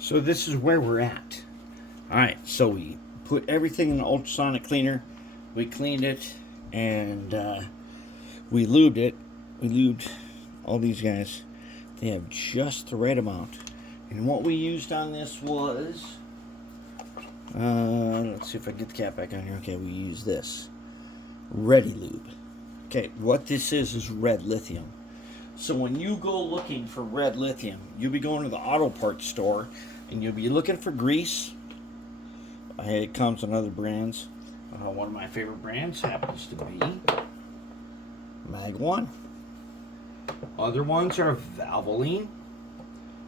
So this is where we're at. Alright, so we put everything in the ultrasonic cleaner. We cleaned it and we lubed it. We lubed all these guys. They have just the right amount. And what we used on this was, let's see if I can get the cap back on here. Okay, we use this. Ready Lube. Okay, what this is red lithium. So when you go looking for red lithium, you'll be going to the auto parts store and you'll be looking for grease. It comes in other brands. One of my favorite brands happens to be Mag 1. Other ones are Valvoline.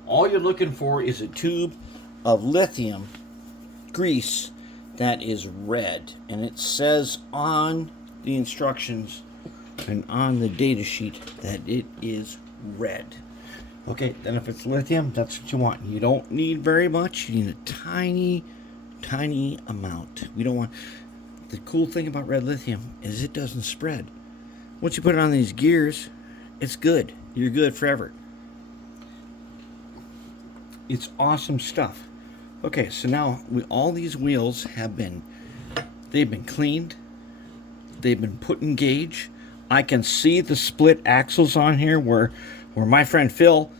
All you're looking for is a tube of lithium grease that is red. And it says on the instructions and on the data sheet that it is red. Okay, then if it's lithium, that's what you want. You don't need very much. You need a tiny amount. We don't want... The cool thing about red lithium is it doesn't spread. Once you put it on these gears, it's good. You're good forever. It's awesome stuff. Okay, so now all these wheels they've been cleaned. They've been put in gauge. I can see the split axles on here where my friend Phil,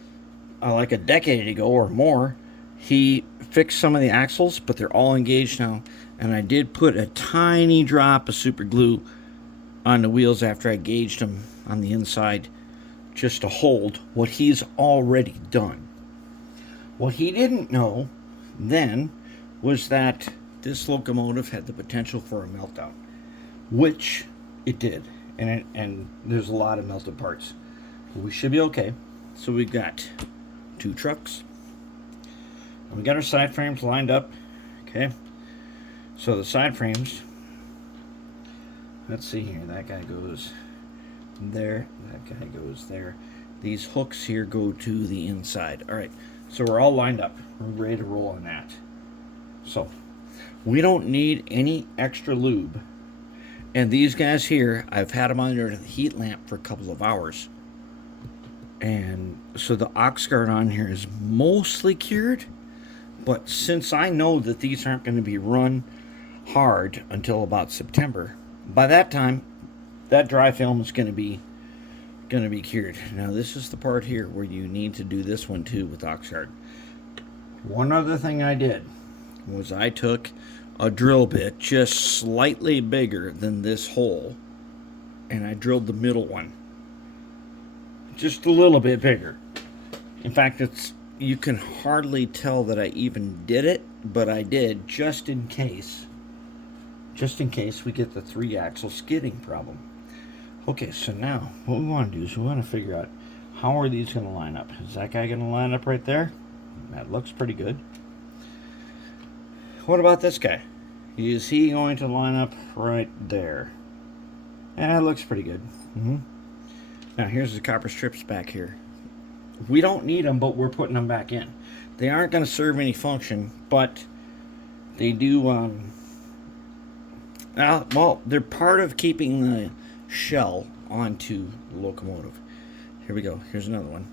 like a decade ago or more, he fixed some of the axles, but they're all engaged now. And I did put a tiny drop of super glue on the wheels after I gauged them on the inside, just to hold what he's already done. What he didn't know then was that this locomotive had the potential for a meltdown, which it did. And there's a lot of melted parts. We should be okay. So we've got 2 trucks. And we got our side frames lined up. Okay. So the side frames, let's see here. That guy goes there. That guy goes there. These hooks here go to the inside. All right. So we're all lined up. We're ready to roll on that. So we don't need any extra lube. And these guys here, I've had them under the heat lamp for a couple of hours. And so the ox guard on here is mostly cured. But since I know that these aren't going to be run hard until about September, by that time, that dry film is going to be cured. Now this is the part here where you need to do this one too with ox guard. One other thing I did was I took a drill bit just slightly bigger than this hole and I drilled the middle one just a little bit bigger. In fact, you can hardly tell that I even did it, but I did just in case we get the 3-axle skidding problem. Okay, so now what we want to do is we want to figure out how are these going to line up. Is that guy going to line up right there? That looks pretty good. What about this guy? Is he going to line up right there? Yeah, it looks pretty good. Now here's the copper strips back here. We don't need them, but we're putting them back in. They aren't going to serve any function, but they do, well, they're part of keeping the shell onto the locomotive. Here we go. Here's another one.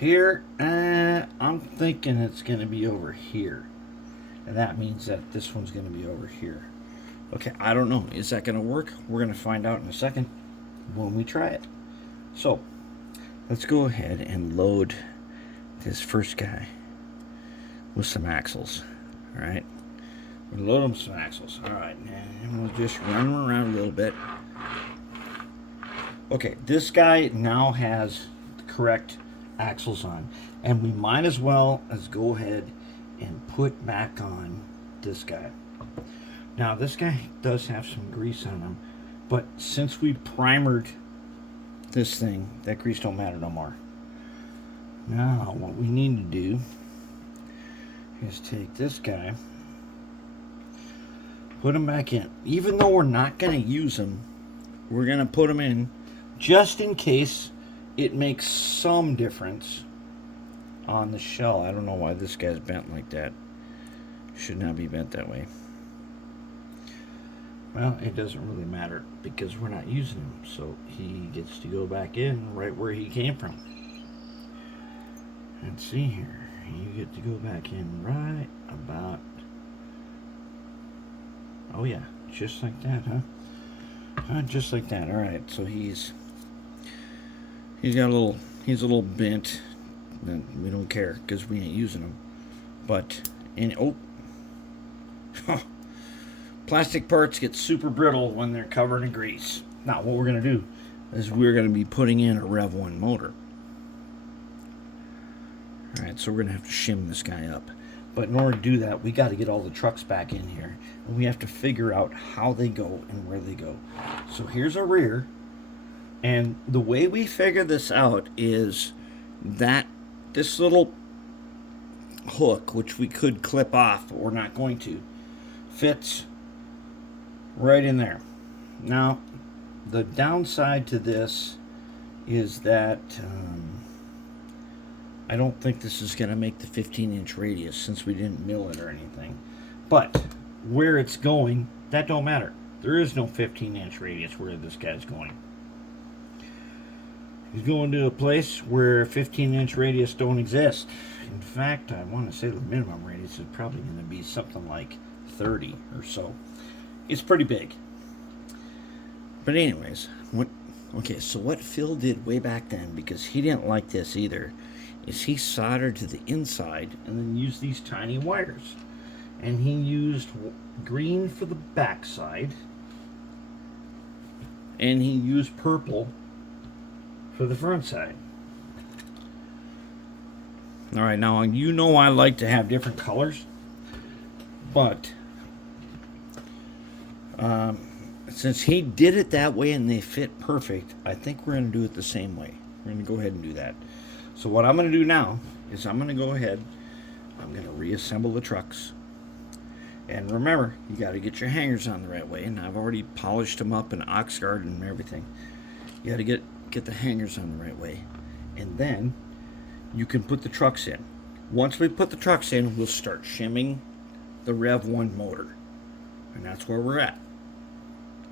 Here, I'm thinking it's going to be over here. And that means that this one's going to be over here. Okay, I don't know. Is that going to work? We're going to find out in a second when we try it. So, let's go ahead and load this first guy with some axles. Alright. We'll load him with some axles. Alright, and we'll just run him around a little bit. Okay, this guy now has the correct axles on. And we might as well go ahead and put back on this guy. Now, this guy does have some grease on him, but since we primered this thing, that grease don't matter no more. Now, what we need to do is take this guy, put him back in. Even though we're not going to use him, we're going to put him in just in case it makes some difference on the shell. I don't know why this guy's bent like that. Should not be bent that way. Well, it doesn't really matter because we're not using him, so he gets to go back in right where he came from. let's see here. You get to go back in right about. Oh yeah, just like that, huh? Just like that. All right. So he's got a little. He's a little bent. We don't care because we ain't using them. But plastic parts get super brittle when they're covered in grease. Now what we're gonna do is we're gonna be putting in a Rev 1 motor. Alright, so we're going to have to shim this guy up. But in order to do that, we got to get all the trucks back in here. And we have to figure out how they go and where they go. So here's a rear. And the way we figure this out is that this little hook, which we could clip off, but we're not going to, fits right in there. Now, the downside to this is that... I don't think this is going to make the 15-inch radius since we didn't mill it or anything. But where it's going, that don't matter. There is no 15-inch radius where this guy's going. He's going to a place where 15-inch radius don't exist. In fact, I want to say the minimum radius is probably going to be something like 30 or so. It's pretty big. But anyways, so what Phil did way back then, because he didn't like this either, is he soldered to the inside and then used these tiny wires. And he used green for the back side, and he used purple for the front side. Alright, now you know I like to have different colors, but since he did it that way and they fit perfect, I think we're going to do it the same way. We're going to go ahead and do that. So what I'm going to do now is I'm going to go ahead, I'm going to reassemble the trucks. And remember, you got to get your hangers on the right way. And I've already polished them up in Oxguard and everything. You got to get the hangers on the right way. And then you can put the trucks in. Once we put the trucks in, we'll start shimming the Rev 1 motor. And that's where we're at.